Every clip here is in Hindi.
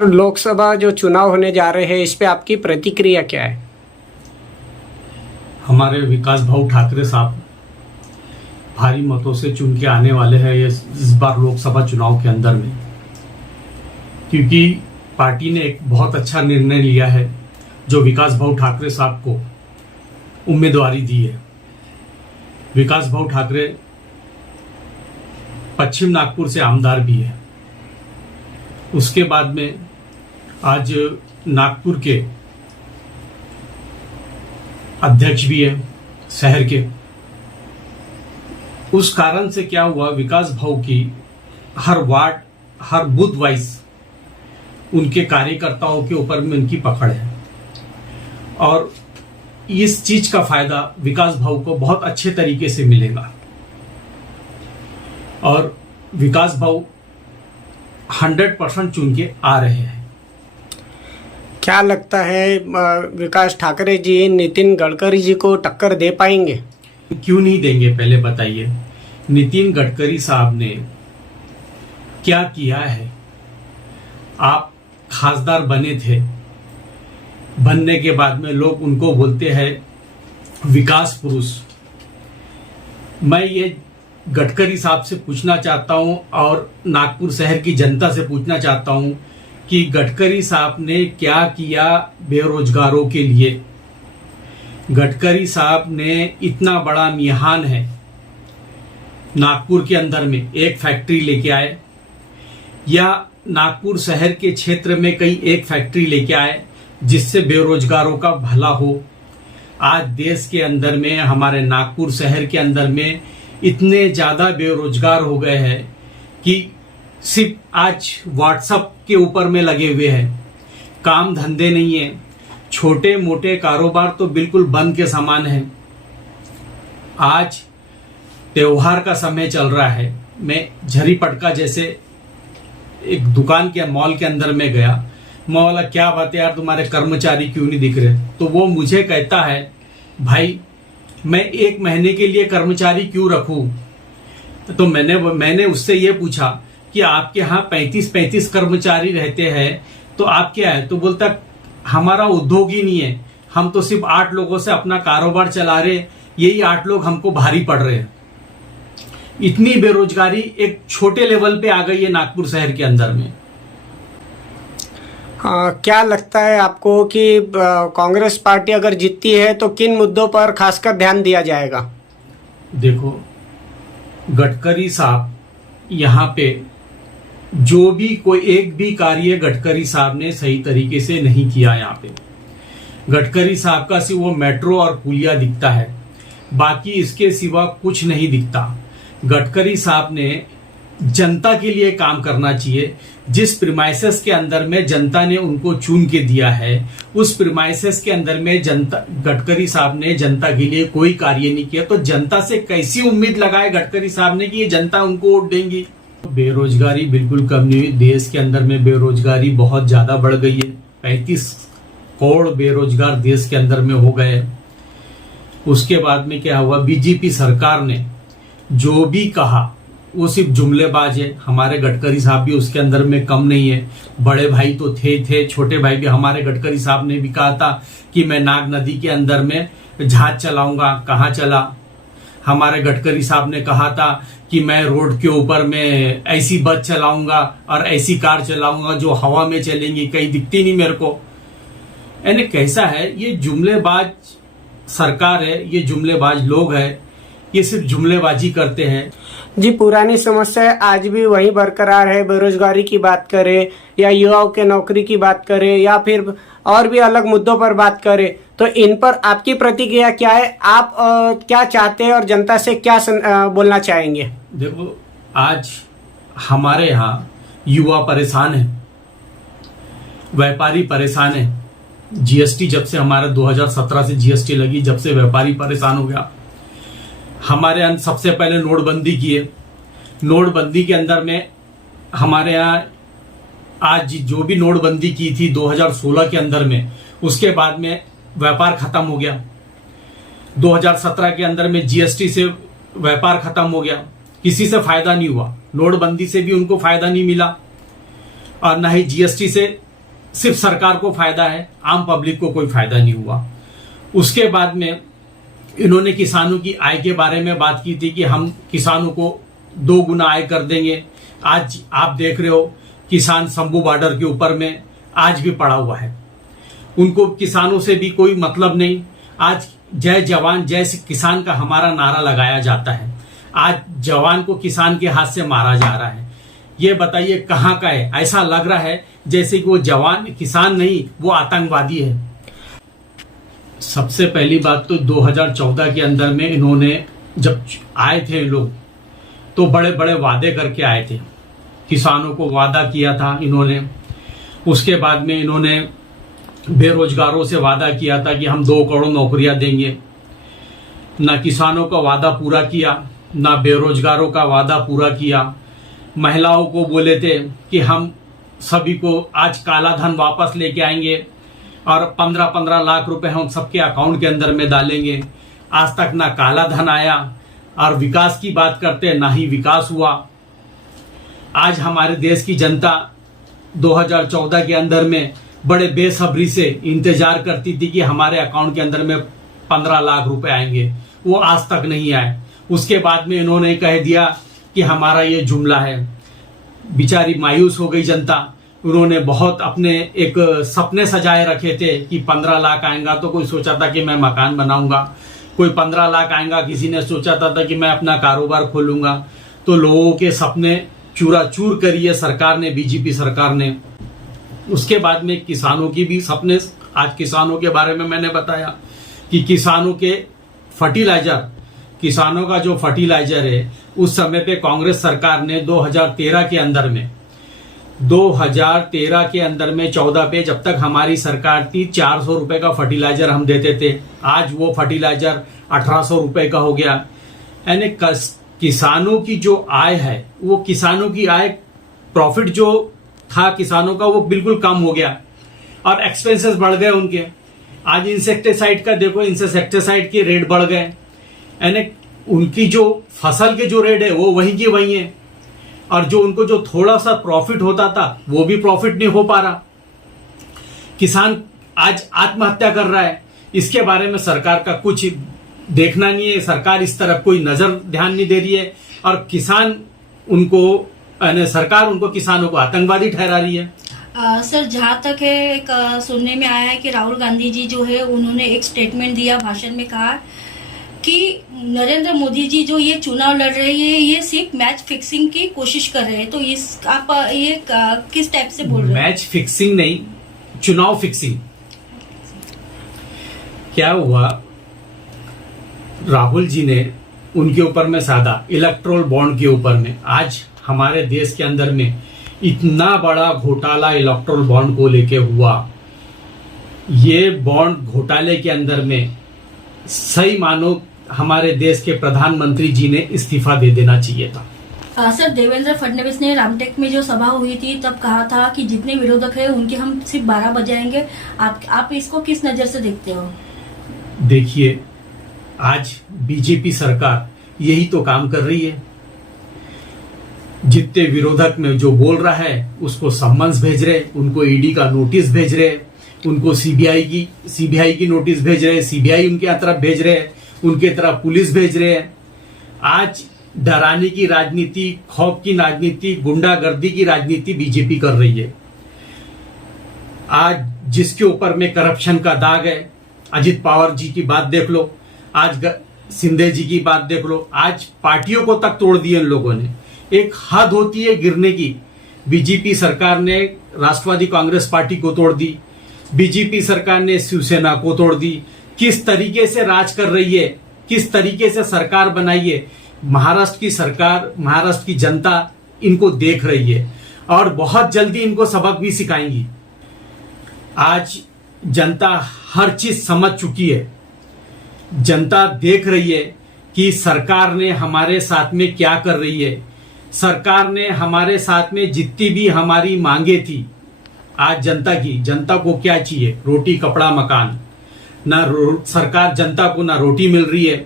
लोकसभा जो चुनाव होने जा रहे हैं, इस पे आपकी प्रतिक्रिया क्या है? हमारे विकास भाऊ ठाकरे साहब भारी मतों से चुन के आने वाले हैं इस बार लोकसभा चुनाव के अंदर में, क्योंकि पार्टी ने एक बहुत अच्छा निर्णय लिया है जो विकास भाऊ ठाकरे साहब को उम्मीदवारी दी है। विकास भाऊ ठाकरे पश्चिम नागपुर से आमदार भी है। उसके बाद में आज नागपुर के अध्यक्ष भी है शहर के। उस कारण से क्या हुआ, विकास भाऊ की हर वार्ड, हर बूथ वाइज उनके कार्यकर्ताओं के ऊपर में उनकी पकड़ है और इस चीज का फायदा विकास भाऊ को बहुत अच्छे तरीके से मिलेगा। और विकास भाऊ 100% चुन के आ रहे हैं। क्या लगता है विकास ठाकरे जी नितिन गडकरी जी को टक्कर दे पाएंगे? क्यों नहीं देंगे, पहले बताइए। नितिन गडकरी साहब ने क्या किया है? आप खासदार बने थे, बनने के बाद में लोग उनको बोलते हैं विकास पुरुष। मैं ये गडकरी साहब से पूछना चाहता हूं और नागपुर शहर की जनता से पूछना चाहता हूं कि गडकरी साहब ने क्या किया बेरोजगारों के लिए। गडकरी साहब ने इतना बड़ा मिहान है, नागपुर के अंदर में एक फैक्ट्री लेके आए या नागपुर शहर के क्षेत्र में कई एक फैक्ट्री लेके आए जिससे बेरोजगारों का भला हो। आज देश के अंदर में, हमारे नागपुर शहर के अंदर में इतने ज्यादा बेरोजगार हो गए हैं कि सिर्फ आज व्हाट्सएप के ऊपर में लगे हुए हैं, काम धंधे नहीं है, छोटे मोटे कारोबार तो बिल्कुल बंद के समान है। आज त्योहार का समय चल रहा है। मैं झरी पटका जैसे एक दुकान के मॉल के अंदर में गया। मैं बोला क्या बात है यार, तुम्हारे कर्मचारी क्यों नहीं दिख रहे? तो वो मुझे कहता है भाई मैं 1 महीने के लिए कर्मचारी क्यों रखूं? तो मैंने उससे ये पूछा कि आपके यहाँ 35 कर्मचारी रहते हैं तो आप क्या है? तो बोलता हमारा उद्योग ही नहीं है, हम तो सिर्फ 8 लोगों से अपना कारोबार चला रहे, यही 8 लोग हमको भारी पड़ रहे हैं। इतनी बेरोजगारी एक छोटे लेवल पे आ गई है नागपुर शहर के अंदर में। क्या लगता है आपको कि कांग्रेस पार्टी अगर जीतती है तो किन मुद्दों पर खासकर ध्यान दिया जाएगा? देखो, गडकरी साहब यहाँ पे जो भी कोई एक भी कार्य गडकरी साहब ने सही तरीके से नहीं किया। यहाँ पे गडकरी साहब का सिर्फ वो मेट्रो और पुलिया दिखता है, बाकी इसके सिवा कुछ नहीं दिखता। गडकरी साहब ने जनता के लिए काम करना चाहिए। जिस प्रीमाइसेस के अंदर में जनता ने उनको चुन के दिया है, उस प्रीमाइसेस के अंदर में गडकरी साहब ने जनता के लिए कोई कार्य नहीं किया। तो जनता से कैसी उम्मीद लगाए गडकरी साहब ने कि ये जनता उनको वोट देंगी? बेरोजगारी बिल्कुल कम नहीं हुई। देश के अंदर में बेरोजगारी बहुत ज्यादा बढ़ गई है। 35 करोड़ बेरोजगार देश के अंदर में हो गए। उसके बाद में क्या हुआ, बीजेपी सरकार ने जो भी कहा वो सिर्फ जुमलेबाज है। हमारे गडकरी साहब भी उसके अंदर में कम नहीं है। बड़े भाई तो थे, छोटे भाई भी। हमारे गडकरी साहब ने भी कहा था कि मैं नाग नदी के अंदर में जहाज चलाऊंगा, कहाँ चला? हमारे गडकरी साहब ने कहा था कि मैं रोड के ऊपर में ऐसी बस चलाऊंगा और ऐसी कार चलाऊंगा जो हवा में चलेंगी, कहीं दिखती नहीं मेरे को। यानी कैसा है, ये जुमलेबाज सरकार है, ये जुमलेबाज लोग हैं, ये सिर्फ जुमलेबाजी करते हैं। जी, पुरानी समस्या आज भी वही बरकरार है। बेरोजगारी की बात करें या युवाओं के नौकरी की बात करें या फिर और भी अलग मुद्दों पर बात करें, तो इन पर आपकी प्रतिक्रिया क्या है? आप क्या चाहते हैं और जनता से क्या बोलना चाहेंगे? देखो, आज हमारे यहाँ युवा परेशान है, व्यापारी परेशान है। जीएसटी जब से हमारा 2017 से जीएसटी लगी, जब से व्यापारी परेशान हो गया। हमारे यहाँ सबसे पहले नोटबंदी की है। नोटबंदी के अंदर में हमारे यहाँ आज जो भी नोटबंदी की थी 2016 के अंदर में, उसके बाद में व्यापार खत्म हो गया। 2017 के अंदर में जीएसटी से व्यापार खत्म हो गया, किसी से फायदा नहीं हुआ। नोटबंदी से भी उनको फायदा नहीं मिला और ना ही जीएसटी से सिर्फ सरकार को फायदा है, आम पब्लिक को कोई फायदा नहीं हुआ। उसके बाद में इन्होंने किसानों की आय के बारे में बात की थी कि हम किसानों को 2 गुना आय कर देंगे। आज आप देख रहे हो किसान शंभू बॉर्डर के ऊपर में आज भी पड़ा हुआ है, उनको किसानों से भी कोई मतलब नहीं। आज जय जवान जय किसान का हमारा नारा लगाया जाता है, आज जवान को किसान के हाथ से मारा जा रहा है। ये बताइए कहाँ का है? ऐसा लग रहा है जैसे कि वो जवान किसान नहीं, वो आतंकवादी है। सबसे पहली बात तो 2014 के अंदर में इन्होंने जब आए थे लोग तो बड़े बड़े वादे करके आए थे, किसानों को वादा किया था इन्होंने। उसके बाद में इन्होंने बेरोजगारों से वादा किया था कि हम 2 करोड़ नौकरियां देंगे। ना किसानों का वादा पूरा किया, ना बेरोजगारों का वादा पूरा किया। महिलाओं को बोले थे कि हम सभी को आज काला धन वापस लेके आएंगे और 15-15 लाख रुपए हम सबके अकाउंट के अंदर में डालेंगे। आज तक ना काला धन आया और विकास की बात करते ना ही विकास हुआ। आज हमारे देश की जनता 2014 के अंदर में बड़े बेसब्री से इंतजार करती थी कि हमारे अकाउंट के अंदर में 15 लाख रुपए आएंगे, वो आज तक नहीं आए। उसके बाद में इन्होंने कह दिया कि हमारा ये जुमला है। बेचारी मायूस हो गई जनता। उन्होंने बहुत अपने एक सपने सजाए रखे थे कि 15 लाख आएगा तो कोई सोचा था कि मैं मकान बनाऊंगा, कोई 15 लाख आएगा किसी ने सोचा था कि मैं अपना कारोबार खोलूंगा। तो लोगों के सपने चूराचूर करी है सरकार ने, बीजेपी सरकार ने। उसके बाद में किसानों की भी सपने, आज किसानों के बारे में मैंने बताया कि किसानों के फर्टिलाइजर, किसानों का जो फर्टिलाइजर है उस समय पे कांग्रेस सरकार ने 2013 के अंदर में 14 पे जब तक हमारी सरकार थी 400 रुपए का फर्टिलाइजर हम देते थे। आज वो फर्टिलाइजर 1800 रुपए का हो गया। यानी किसानों की जो आय है, वो किसानों की आय, प्रॉफिट जो था किसानों का वो बिल्कुल कम हो गया और एक्सपेंसेस बढ़ गए उनके। आज इंसेक्टिसाइड का देखो, इंसेक्टिसाइड के रेट बढ़ गए। यानी उनकी जो फसल के जो रेट है वो वहीं की वहीं है और जो उनको जो थोड़ा सा प्रॉफिट होता था वो भी प्रॉफिट नहीं हो पा रहा। किसान आज आत्महत्या कर रहा है। इसके बारे में सरकार का कुछ देखना नहीं है, सरकार इस तरफ कोई नजर ध्यान नहीं दे रही है और किसान उनको, सरकार उनको, किसानों को आतंकवादी ठहरा रही है। सर, जहाँ तक है एक सुनने में आया है कि राहुल गांधी जी जो है उन्होंने एक स्टेटमेंट दिया, भाषण में कहा कि नरेंद्र मोदी जी जो ये चुनाव लड़ रहे हैं ये सिर्फ मैच फिक्सिंग की कोशिश कर रहे हैं। तो इस आप ये किस टाइप से बोल रहे हैं? मैच फिक्सिंग नहीं, चुनाव फिक्सिंग। क्या हुआ, राहुल जी ने उनके ऊपर में साधा इलेक्ट्रोल बॉन्ड के ऊपर में, आज हमारे देश के अंदर में इतना बड़ा घोटाला इलेक्ट्रोल बॉन्ड को लेके हुआ। ये बॉन्ड घोटाले के अंदर में सही मानो हमारे देश के प्रधानमंत्री जी ने इस्तीफा दे देना चाहिए था। सर, देवेंद्र फडणवीस ने रामटेक में जो सभा हुई थी तब कहा था कि जितने विरोधक है उनके हम सिर्फ 12 बजाएंगे। आप इसको किस नजर से देखते हो? देखिए, आज बीजेपी सरकार यही तो काम कर रही है। जितने विरोधक में जो बोल रहा है उसको सम्मन्स भेज रहे, उनको ईडी का नोटिस भेज रहे, उनको सीबीआई की नोटिस भेज रहे, सीबीआई उनके तरफ भेज रहे, उनके तरफ पुलिस भेज रहे हैं। आज डराने की राजनीति, खौफ की राजनीति, गुंडागर्दी की राजनीति बीजेपी कर रही है। आज जिसके ऊपर में करप्शन का दाग है, अजित पवार जी की बात देख लो, आज सिंधे जी की बात देख लो, आज पार्टियों को तक तोड़ दिए इन लोगों ने। एक हद होती है गिरने की। बीजेपी सरकार ने राष्ट्रवादी कांग्रेस पार्टी को तोड़ दी, बीजेपी सरकार ने शिवसेना को तोड़ दी। किस तरीके से राज कर रही है, किस तरीके से सरकार बनाई है, महाराष्ट्र की सरकार, महाराष्ट्र की जनता इनको देख रही है और बहुत जल्दी इनको सबक भी सिखाएंगी। आज जनता हर चीज समझ चुकी है। जनता देख रही है कि सरकार ने हमारे साथ में क्या कर रही है। सरकार ने हमारे साथ में जितनी भी हमारी मांगे थी, आज जनता को क्या चाहिए? रोटी, कपड़ा, मकान। ना सरकार जनता को ना रोटी मिल रही है,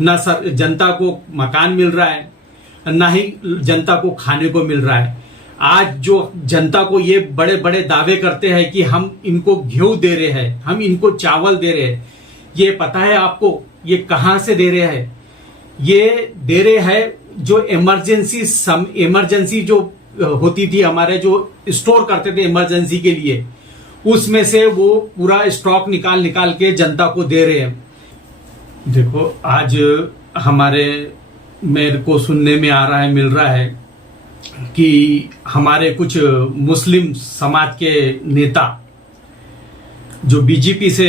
ना जनता को मकान मिल रहा है, ना ही जनता को खाने को मिल रहा है। आज जो जनता को ये बड़े बड़े दावे करते हैं कि हम इनको गेहूं दे रहे हैं, हम इनको चावल दे रहे हैं, ये पता है आपको ये कहां से दे रहे हैं? ये दे रहे हैं जो इमरजेंसी जो होती थी, हमारे जो स्टोर करते थे इमरजेंसी के लिए, उसमें से वो पूरा स्टॉक निकाल के जनता को दे रहे हैं। देखो आज मेरे को सुनने में आ रहा है, मिल रहा है कि हमारे कुछ मुस्लिम समाज के नेता जो बीजेपी से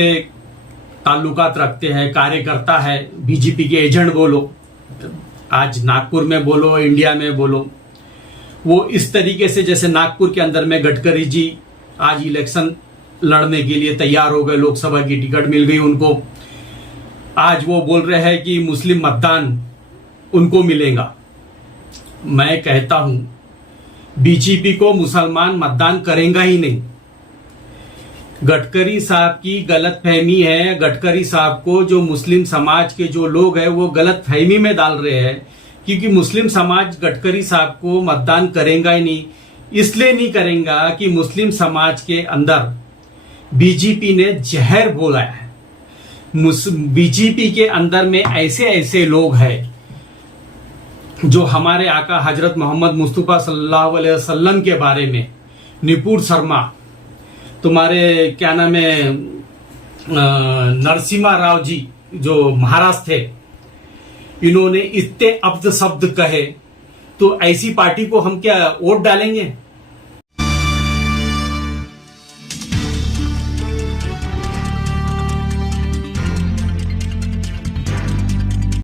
ताल्लुकात रखते हैं, कार्यकर्ता है, बीजेपी के एजेंट बोलो, आज नागपुर में बोलो, इंडिया में बोलो, वो इस तरीके से जैसे नागपुर के अंदर में गडकरी जी आज इलेक्शन लड़ने के लिए तैयार हो गए, लोकसभा की टिकट मिल गई उनको। आज वो बोल रहे हैं कि मुस्लिम मतदान उनको मिलेगा। मैं कहता हूं बीजेपी को मुसलमान मतदान करेगा ही नहीं। गडकरी साहब की गलत फहमी है। गडकरी साहब को जो मुस्लिम समाज के जो लोग हैं वो गलत फहमी में डाल रहे हैं, क्योंकि मुस्लिम समाज गडकरी साहब को मतदान करेगा ही नहीं। इसलिए नहीं करेगा कि मुस्लिम समाज के अंदर बीजेपी ने जहर बोला है। बीजेपी के अंदर में ऐसे ऐसे लोग हैं जो हमारे आका हजरत मोहम्मद मुस्तफा सल्लल्लाहु अलैहि वसल्लम के बारे में, निपुण शर्मा, तुम्हारे क्या नाम है, नरसिम्हा राव जी जो महाराज थे, इन्होंने इतने अब्द शब्द कहे, तो ऐसी पार्टी को हम क्या वोट डालेंगे?